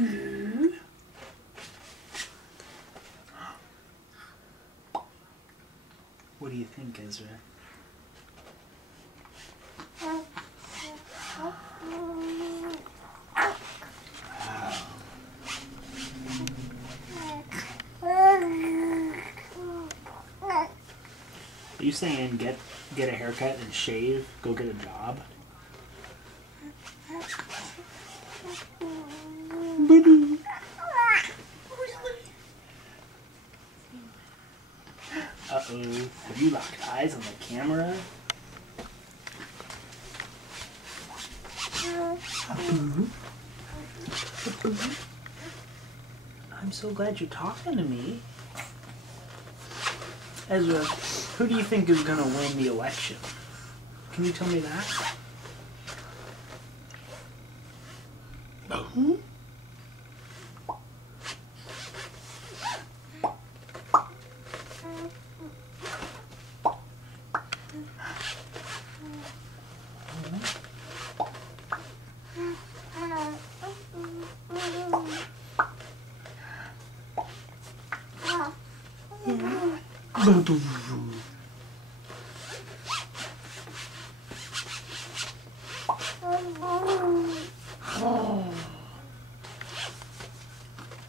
Agoo. What do you think, Ezra? Are you saying get a haircut and shave, go get a job? Uh-oh. Have you locked eyes on the camera? I'm so glad you're talking to me. Ezra, who do you think is going to win the election? Can you tell me that? Who?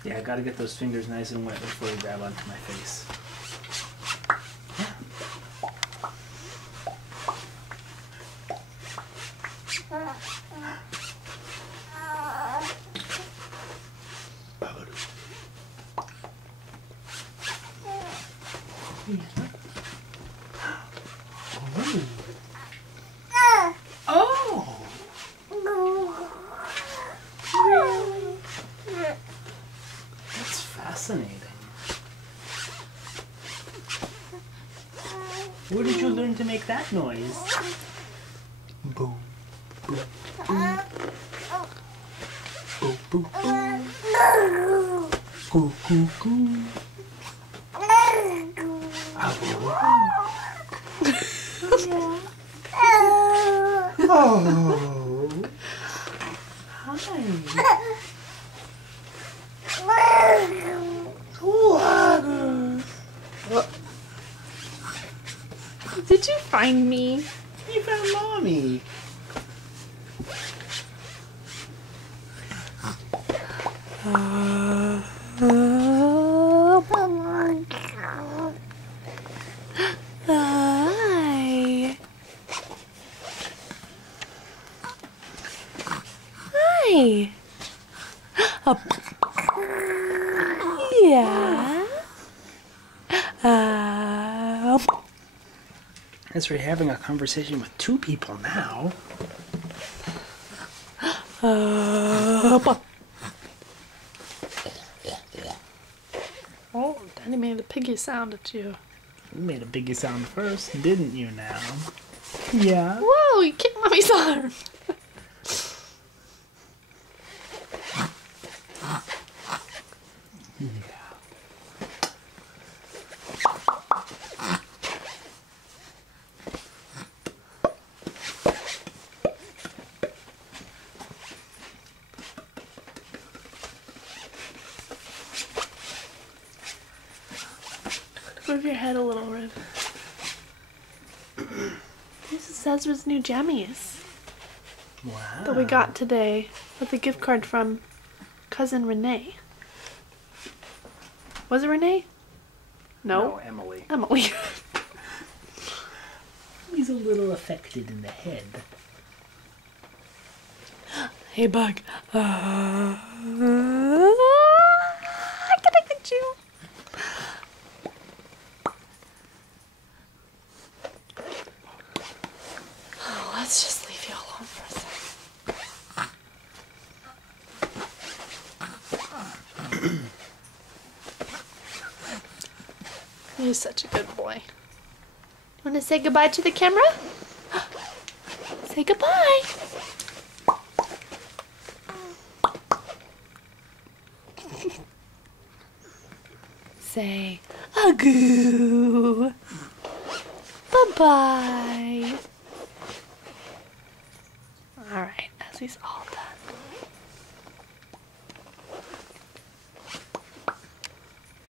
Yeah, I gotta get those fingers nice and wet before you grab onto my face. Fascinating. Where did you learn to make that noise? Boom. Boom. Boom. Boom. Boom. Boom. Goo. Goo. Goo. Oh. Hi. Did you find me? You found Mommy. Hi. Hi. Yeah. As we're having a conversation with two people now. Oh, Daddy made a piggy sound at you. You made a biggie sound first, didn't you now? Yeah. Whoa, you kicked Mommy's arm. Move your head a little, Red. This is Ezra's new jammies Wow. that we got today with a gift card from cousin Renee. Was it Renee? No. Emily. Emily. He's a little affected in the head. Hey, Bug. I connected you. Oh, let's just leave you alone for a second. You're such a good boy. Want to say goodbye to the camera? Say goodbye. Say agoo. Bye-bye. All right, as he's all